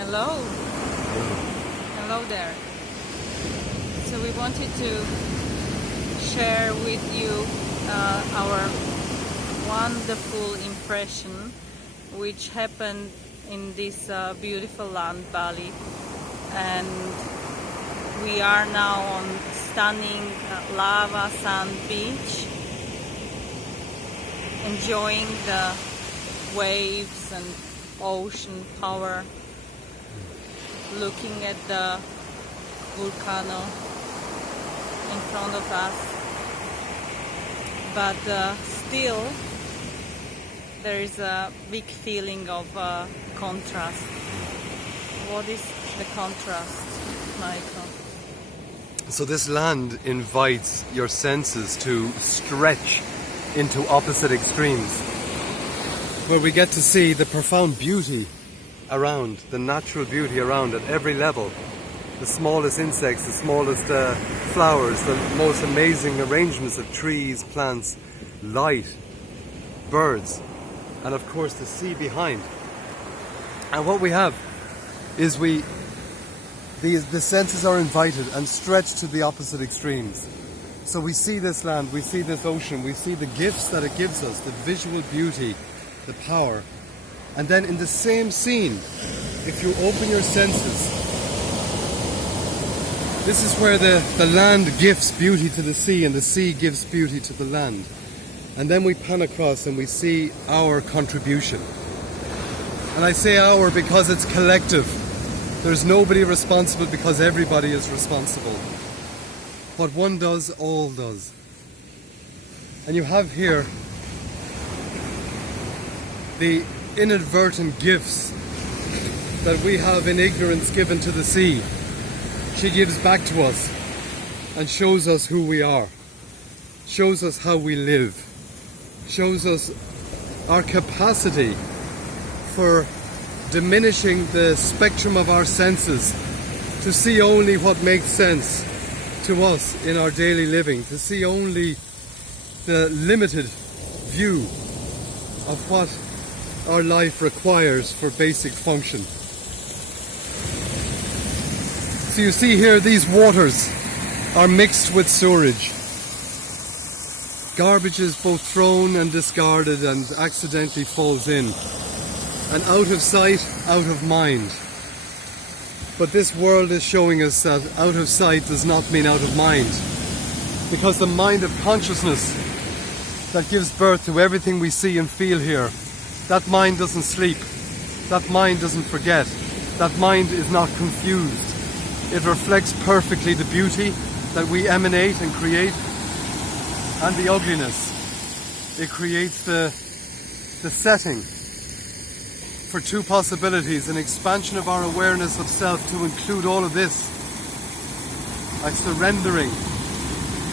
Hello. Hello there. So we wanted to share with you our wonderful impression which happened in this beautiful land, Bali, and we are now on stunning lava sand beach, enjoying the waves and ocean power, looking at the volcano in front of us, but still there is a big feeling of contrast. What is the contrast, Michael? So this land invites your senses to stretch into opposite extremes, where we get to see the profound beauty around, the natural beauty around at every level. The smallest insects, the smallest flowers, the most amazing arrangements of trees, plants, light, birds, and of course the sea behind. And what we have is the senses are invited and stretched to the opposite extremes. So we see this land, we see this ocean, we see the gifts that it gives us, the visual beauty, the power. And then in the same scene, if you open your senses, this is where the land gives beauty to the sea and the sea gives beauty to the land. And then we pan across and we see our contribution. And I say our because it's collective. There's nobody responsible because everybody is responsible. What one does, all does. And you have here the inadvertent gifts that we have in ignorance given to the sea. She gives back to us and shows us who we are, shows us how we live, shows us our capacity for diminishing the spectrum of our senses to see only what makes sense to us in our daily living, to see only the limited view of what our life requires for basic function. So you see here, these waters are mixed with sewage. Garbage is both thrown and discarded and accidentally falls in. And out of sight, out of mind. But this world is showing us that out of sight does not mean out of mind. Because the mind of consciousness that gives birth to everything we see and feel here, that mind doesn't sleep. That mind doesn't forget. That mind is not confused. It reflects perfectly the beauty that we emanate and create and the ugliness. It creates the setting for two possibilities, an expansion of our awareness of self to include all of this, a surrendering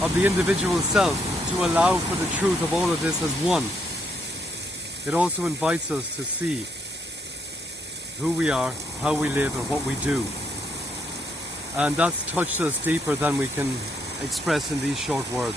of the individual self to allow for the truth of all of this as one. It also invites us to see who we are, how we live, and what we do. And that's touched us deeper than we can express in these short words.